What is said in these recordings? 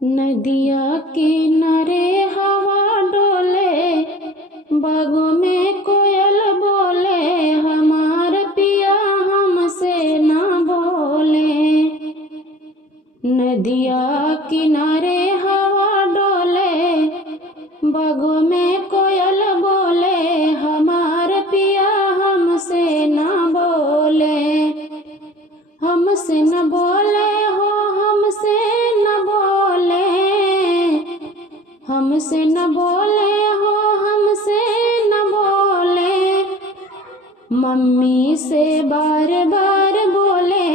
नदिया किनारे हवा डोले, बागों में कोयल बोले, हमार पिया हमसे ना बोले। नदिया किनारे हवा डोले, बागों में कोयल बोले, हमार पिया हमसे ना बोले। हमसे न बोले हो, हमसे न बोले, हमसे न बोले हो, हमसे न बोले। मम्मी से बार बार बोले,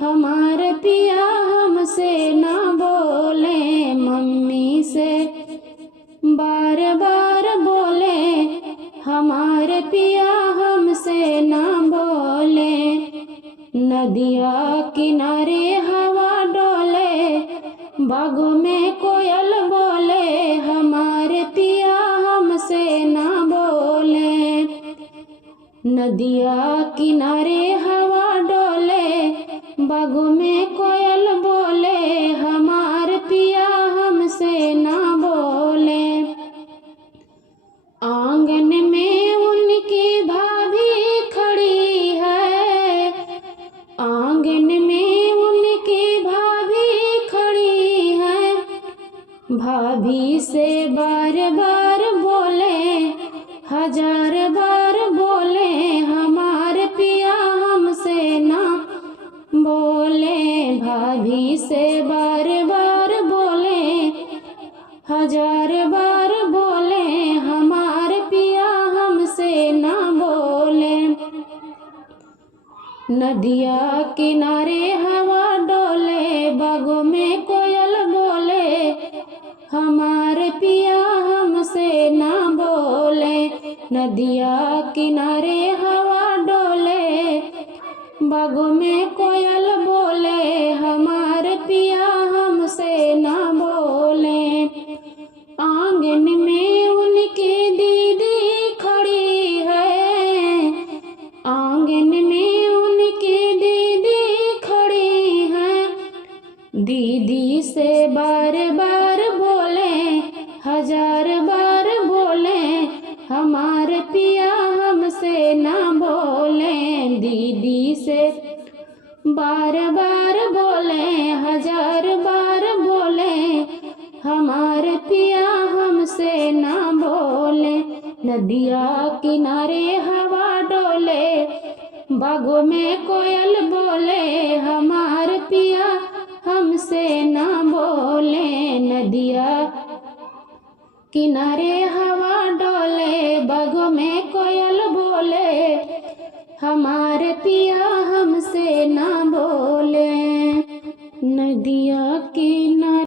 हमारे पिया हमसे न बोले। मम्मी से बार बार बोले, हमारे पिया हमसे न बोले। नदिया किनारे हवा डोले, बागों में कोयल बोले, हमारे पिया हमसे ना बोले। नदिया किनारे हवा डोले, बागों में कोयल बोले, हमारे पिया हमसे ना बोले। आंगन में उनकी भाभी खड़ी है, आंगन में उनकी भाभी खड़ी है। भाभी से बार बार बोले, हजार बार बोले, हमारे पिया हमसे ना बोले। भाभी से बार बार बोले, हजार बार बोले, हमारे पिया हमसे ना बोले। नदिया किनारे हवा डोले, बागों में कोयल बोले, हमारे पिया हमसे ना बोले। नदिया किनारे हवा डोले, बागों में कोयल बोले, हमारे पिया हमसे ना बोले। आंगन में उनकी दीदी खड़ी है, आंगन में उनकी दीदी खड़ी है। दीदी से बार बार बोले, हजार बार बोले, हमारे पिया हमसे ना बोले। दीदी से बार बार बोले, हजार बार बोले, हमारे पिया हमसे ना बोले। नदिया किनारे हवा डोले, बागों में कोयल बोले, हमारे पिया हमसे ना बोले। नदिया किनारे हवा डोले, बागों में कोयल बोले, हमारे पिया हमसे ना